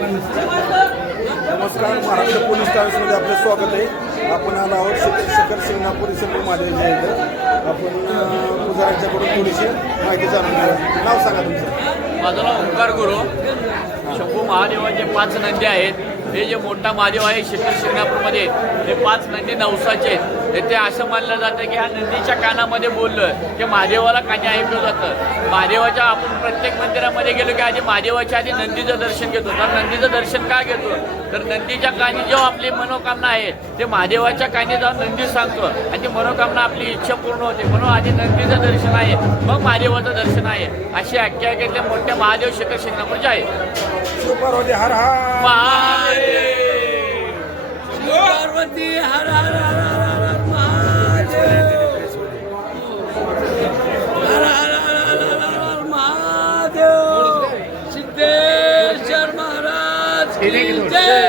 नमस्कार, महाराष्ट्र पोलीस टाइम्समध्ये आपलं स्वागत आहे. आपण आलो आहोत शकर शिंगणापूर संपूर महादेव जे आहे. आपण पुजाऱ्यांच्याकडून थोडीशी माहिती जाणून घेऊ. नाव सांगा तुमचं. माझं नाव ओंकार गुरु. शंभू महादेवाचे 5 नंदी आहेत. हे जे मोठा महादेव आहे शकर शिंगणापूरमध्ये, हे 5 नंदी नवसाचे आहेत. ते असं मानलं जातं की ह्या नंदीच्या कानामध्ये बोललं की महादेवाला कानी ऐकलं जातं. महादेवाच्या आपण प्रत्येक मंदिरामध्ये गेलो की आधी महादेवाच्या आधी नंदीचं दर्शन घेतो. तर नंदीचं दर्शन का घेतो, तर नंदीच्या कानी जेव्हा आपली मनोकामना आहे ते महादेवाच्या कानी जाऊन नंदी सांगतो आणि ती मनोकामना आपली इच्छा पूर्ण होते. म्हणून आधी नंदीचं दर्शन आहे, मग महादेवाचं दर्शन आहे. अशी आख्यायिकेतले मोठे महादेव शकर शिंगणापूरचे आहे. शिवपार्वती हर हर महादेव. पार्वती हर हर हर हर हर महादेव. हर हर हर हर हर महादेव. सिद्धेश्वर महाराज की जय.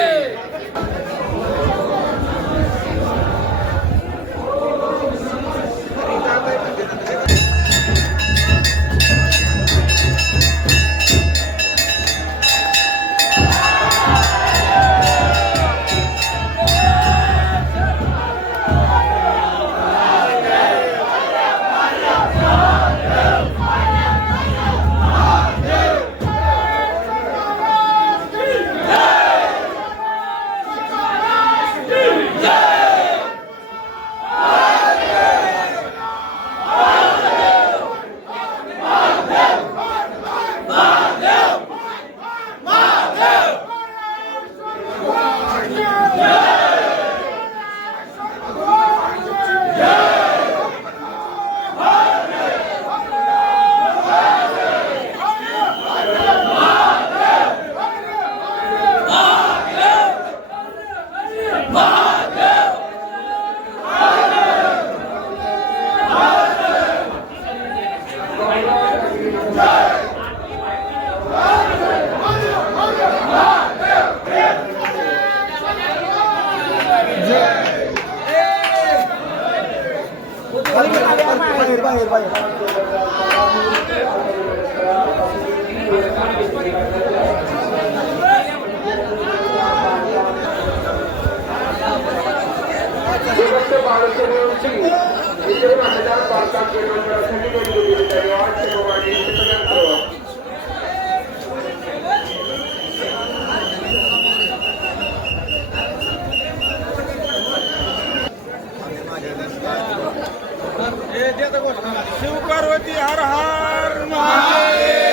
शिवपार्वती हर हर महादेव.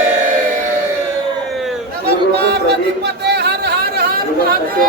पार्वती पते हर हर हर महादेव.